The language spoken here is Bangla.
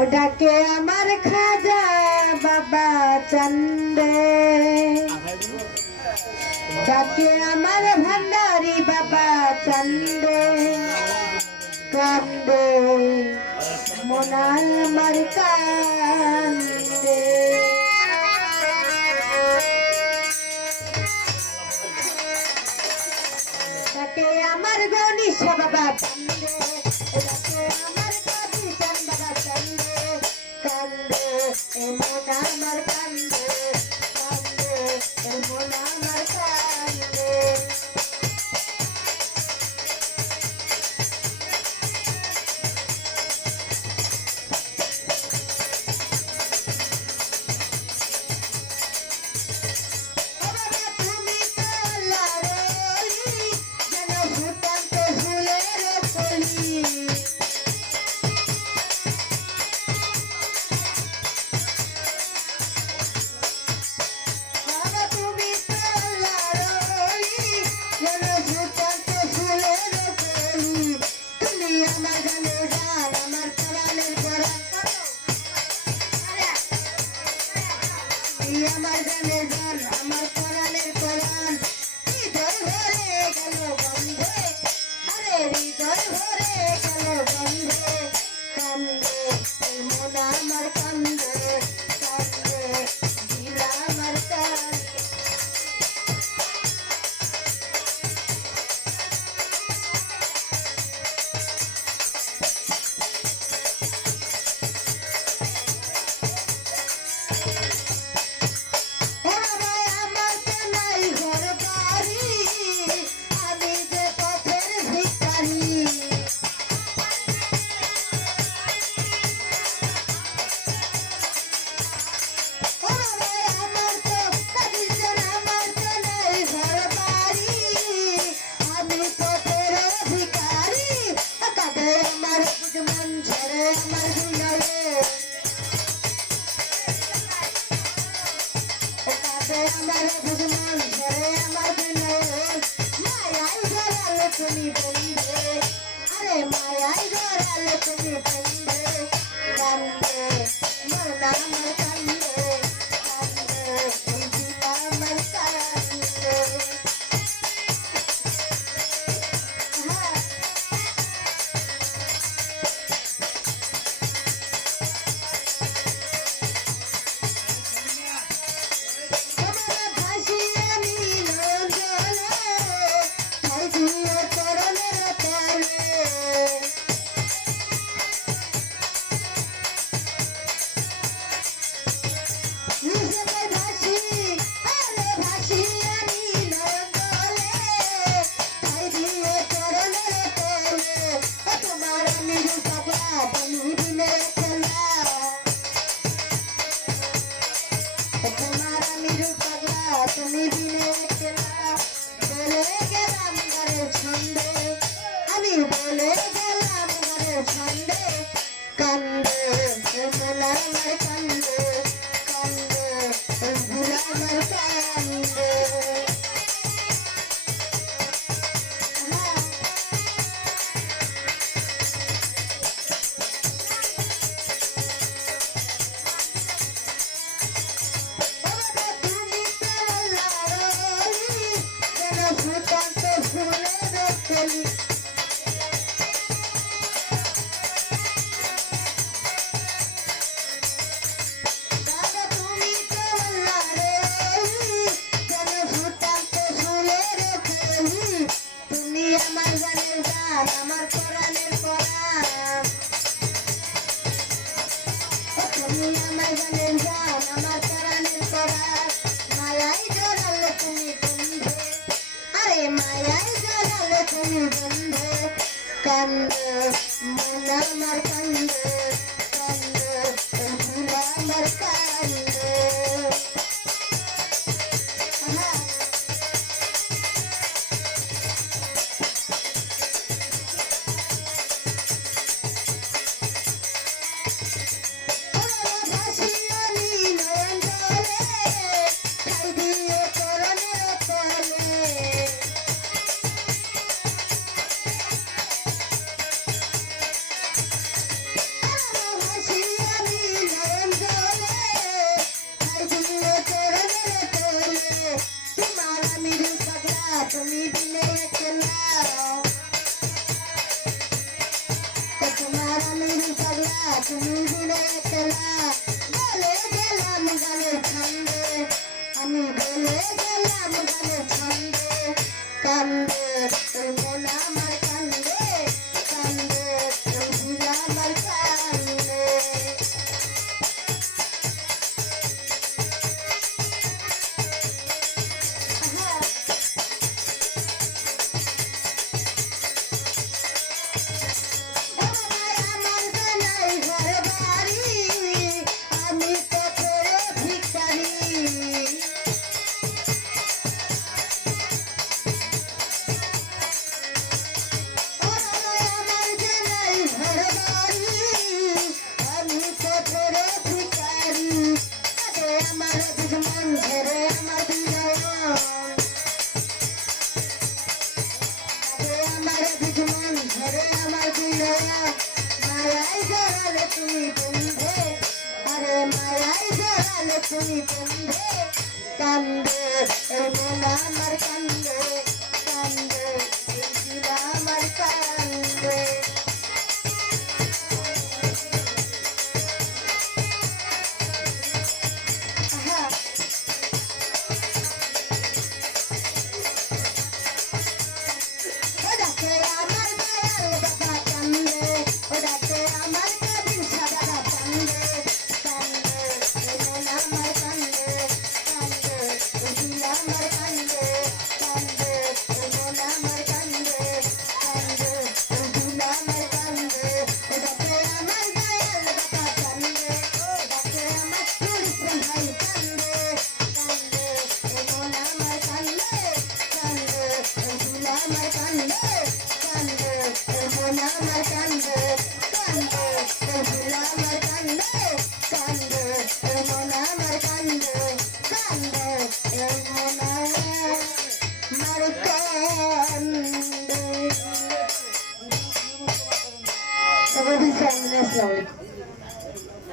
ওটাকে আমার খাজা বাবা চন্দে। ডাকে আমার ভান্ডারি বাবা চন্দে। কান্দে, মনাল মার কান্দে। ডাকে আমার গণিস বাবা Música I'm not. I'm like, I'm Lakshmi কান্দে কান্দে আমার কান্দে কান্দে